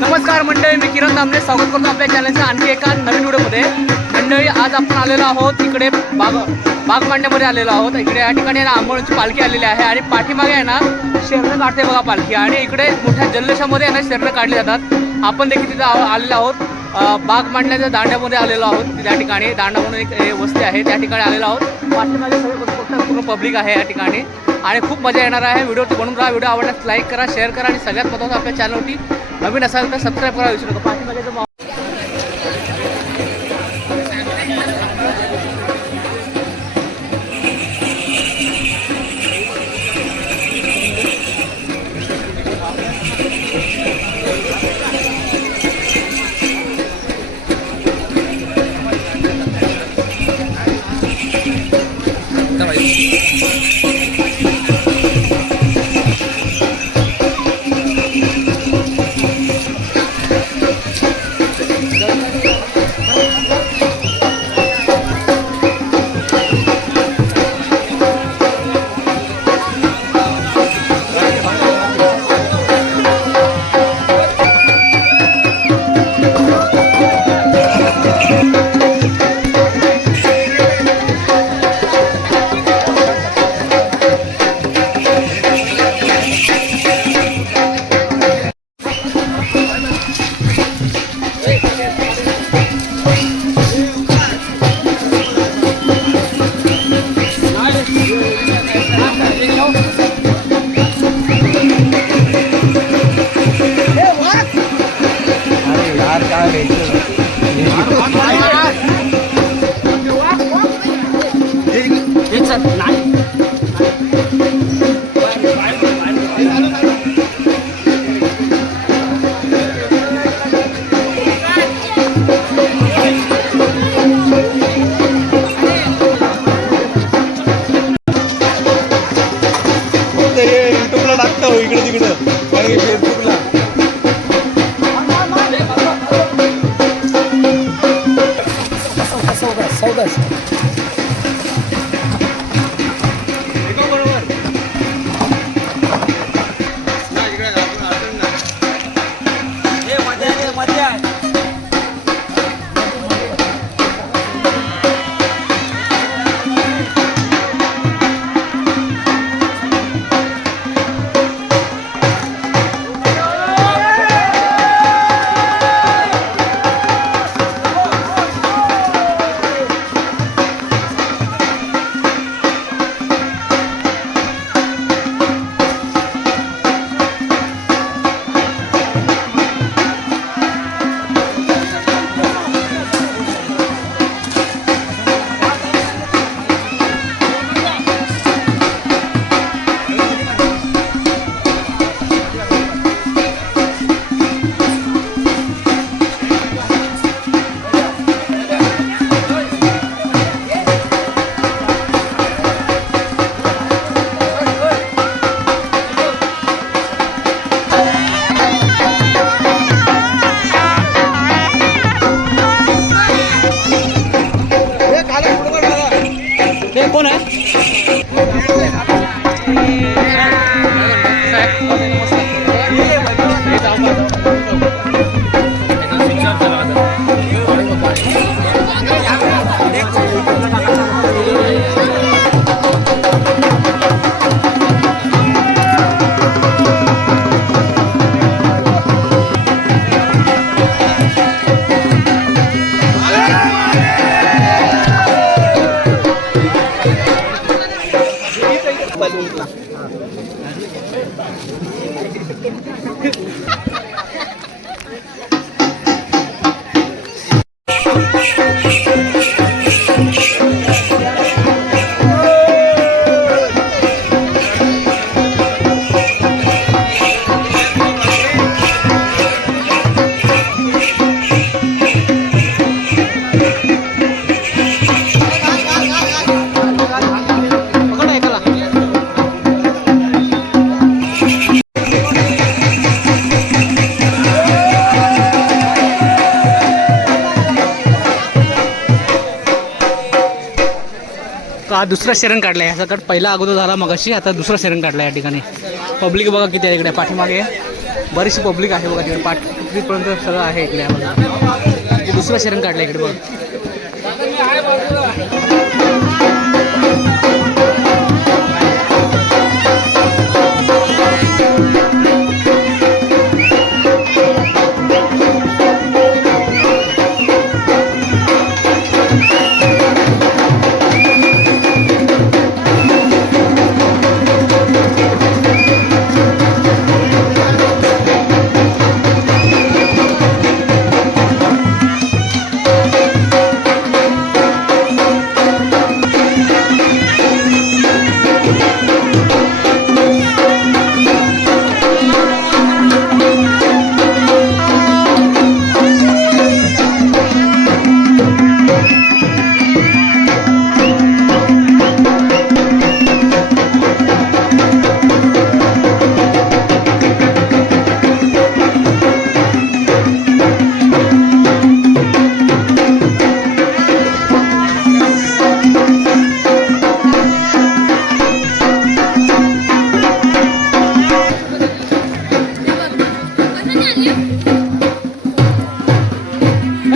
नमस्कार मंडळी, मी किरण दामले स्वागत करतो आपल्या चॅनलच्या आणखी एका नवीन व्हिडिओमध्ये। मंडळी, आज आपण आलेलो आहोत इकडे बाग मांडण्यामध्ये आलेलो आहोत। इकडे या ठिकाणी आंबोळीची पालखी आलेली आहे आणि पाठीमागे आहे ना शर्यत काढते बघा पालखी, आणि इकडे मोठ्या जल्लोषामध्ये आहे ना शर्यत काढली जातात। आपण देखील तिथे आलेलो आहोत। बाग मांडण्याच्या दांड्यामध्ये आलेलो आहोत। त्या ठिकाणी दांडा म्हणून एक वस्ती आहे, त्या ठिकाणी आलेलो आहोत। पाठीमागे सगळे पूर्ण पब्लिक आहे या ठिकाणी आणि खूप मजा येणार आहे। व्हिडिओ बनवून राहा, व्हिडिओ आवडल्यास लाईक करा, शेअर करा आणि सगळ्यात महत्त्वाचं आपल्या चॅनलवरती नवीन असाल तर सबस्क्राईब करा विसरू नका। पाठीमागे युट्यूबला टाकतो इकडे तिकडं आणि फेसबुकला। कोण आहे? हा दुसरा शरण काढला आहे। ह्याचा गट पहिला अगोदर झाला मगाशी, आता दुसरा शरण काढला या ठिकाणी। पब्लिक बघा किती आहे इकडे पाठीमागे बरीचशी पब्लिक आहे बघा तिकडे पाठपर्यंत सगळं आहे इकडे बघा. दुसरं शरण काढलं इकडे बघ.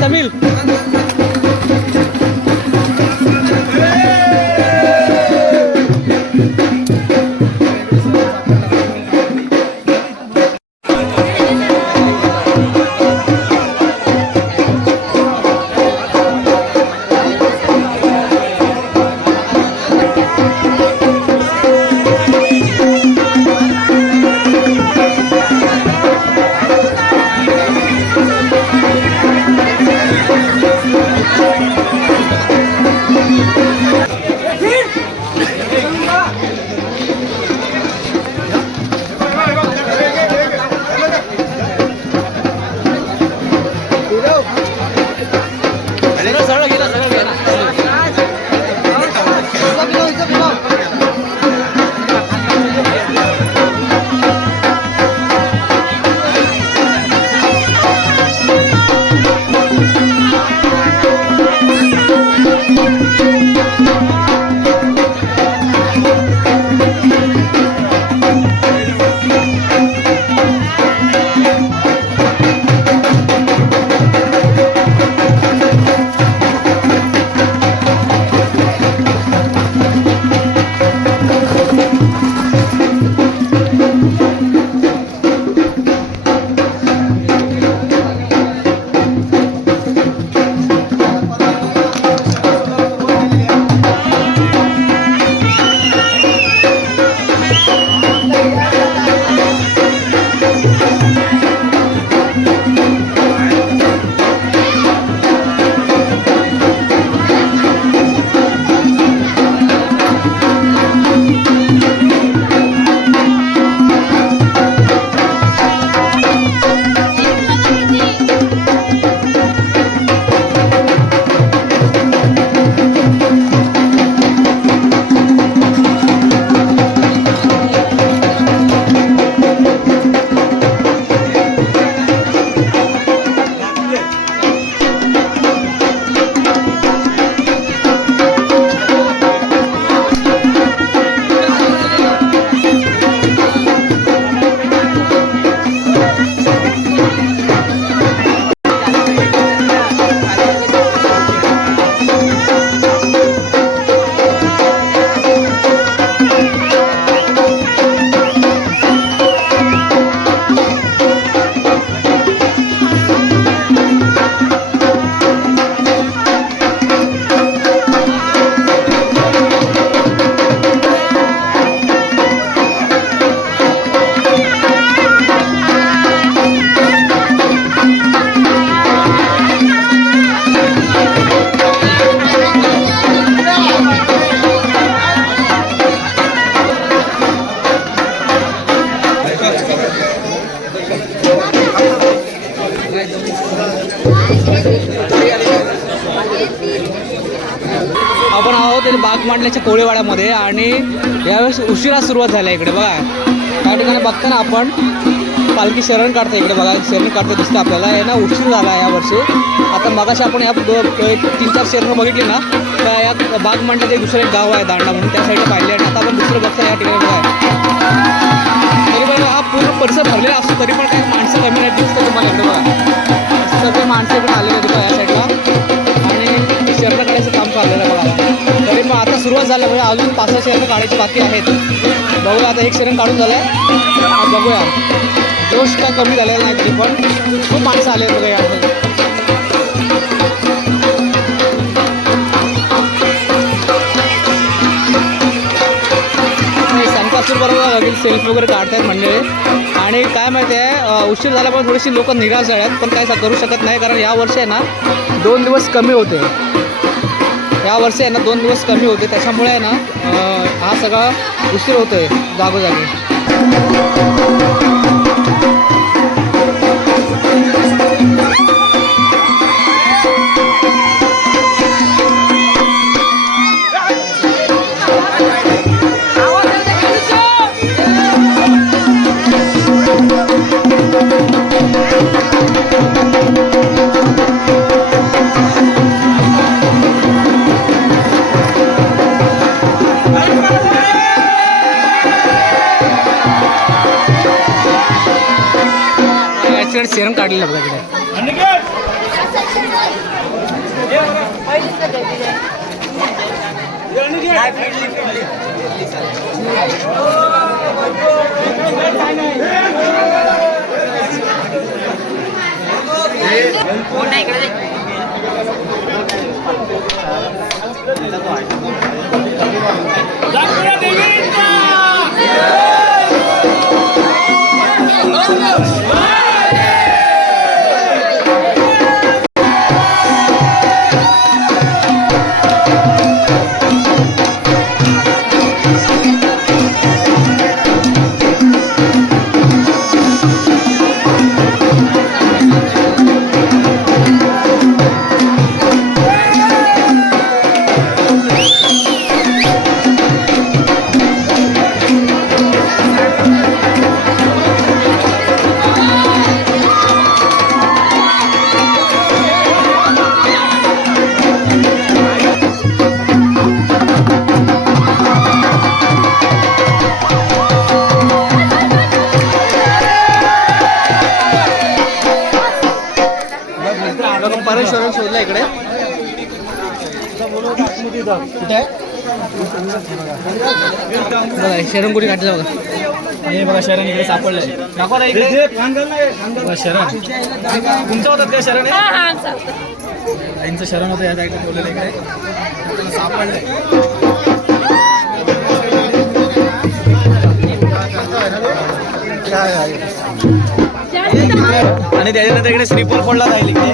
समील सरळ गेला सरळ गेला. आपण आहोत बाग मांडल्याच्या कोळेवाड्यामध्ये आणि यावेळेस उशिरा सुरुवात झाली इकडे बघा. त्या ठिकाणी बघताना आपण पालखी शरण काढते इकडे बघा, शरण काढते दिसतं आपल्याला. आहे ना उशीर झाला आहे यावर्षी. आता मगाशी आपण या 3-4 शरणं बघितली ना, तर या बाग मांडल्याचे दुसरं एक गाव आहे दांडा म्हणून, त्या साईडला पाहिले. आणि आता आपण दुसरं बघता या ठिकाणी बघा. तरी बघा हा पूर्ण परिसर भरलेला असतो तरी पण काही माणसं कमी नाही दिसतं तुम्हाला इकडे बघा. सगळे माणसं इकडे आलेले आहेत बघा या साईडला आणि शर्ट काढायचं काम चाललेलं आहे बघा. तरी पण आता सुरुवात झाली म्हणजे अजून 5-6 शर्ट काढायची बाकी आहेत. बघूया आता एक शरण काढून झालं आहे. बघूया जोश काय कमी झालेला नाही तरी पण खूप माणसं आले आहेत बघा या. बरोबर सेल्फी वगैरे काढतायत मंडळी आणि काय माहिती आहे उशीर झाल्यामुळे थोडीशी लोक निराश झाल्यात पण काय करू शकत नाही कारण यावर्षी आहे ना 2 दिवस कमी होते. यावर्षी आहे ना 2 दिवस कमी होते त्याच्यामुळे आहे ना हा सगळा उशीर होतो आहे जागोजागी. शरण काढलेलं बघा तिथे. परत शरण शोधला इकडे बघा शरण कुठे काढलं बघा. हे बघा शरण इकडे सापडलंय. दाखवा ना इकडे शरण तुमचं होतं काय शरण यांचं शरण होतं या साईडला ठेवलेलं इकडे सापडलंय. आणि त्याच्यानंतर इकडे श्रीफळ फोडला जाईल इकडे.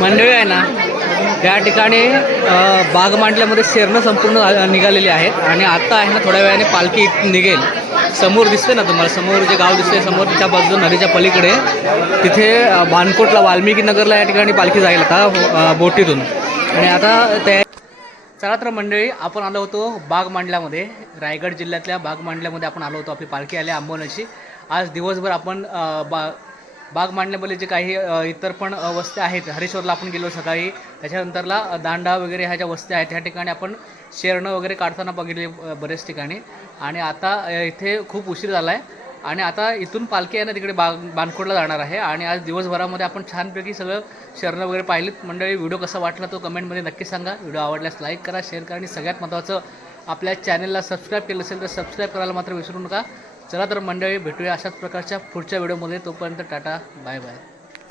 मंडळी आहे ना या ठिकाणी बागमांडल्यामध्ये शेरणं संपूर्ण निघालेली आहेत आणि आता आहे ना थोड्या वेळाने पालखी निघेल. समोर दिसते ना तुम्हाला समोर जे गाव दिसते समोर त्या बाजूला नदीच्या पलीकडे तिथे बानकोटला वाल्मिकी नगरला या ठिकाणी पालखी जाईल आता बोटीतून. आणि आता त्या चला तर मंडळी आपण आलो होतो बागमांडल्यामध्ये रायगड जिल्ह्यातल्या बागमांडल्यामध्ये आपण आलो होतो. आपली पालखी आली आंबवण्याची. आज दिवसभर आपण बागमांडल्यामध्ये जे काही इतर पण वस्त्या आहेत हरेश्वरला आपण गेलो सकाळी त्याच्यानंतरला दांडा वगैरे ह्या ज्या वस्त्या आहेत त्या ठिकाणी आपण शेरणं वगैरे काढताना बघितले बरेच ठिकाणी. आणि आता इथे खूप उशीर झाला आहे आणि आता इथून पालखी आहे ना तिकडे बानकोटला जाणार आहे. आणि आज दिवसभरामध्ये आपण छानपैकी सगळं शरणं वगैरे पाहिलीत. मंडळी व्हिडिओ कसा वाटला तो कमेंटमध्ये नक्की सांगा. व्हिडिओ आवडल्यास लाईक करा शेअर करा आणि सगळ्यात महत्त्वाचं आपल्या चॅनलला सबस्क्राईब केलं असेल तर सबस्क्राईब करायला मात्र विसरू नका. चला तर मंडळी भेटूया अशाच प्रकारच्या पुढच्या व्हिडिओमध्ये. तोपर्यंत टाटा बाय बाय.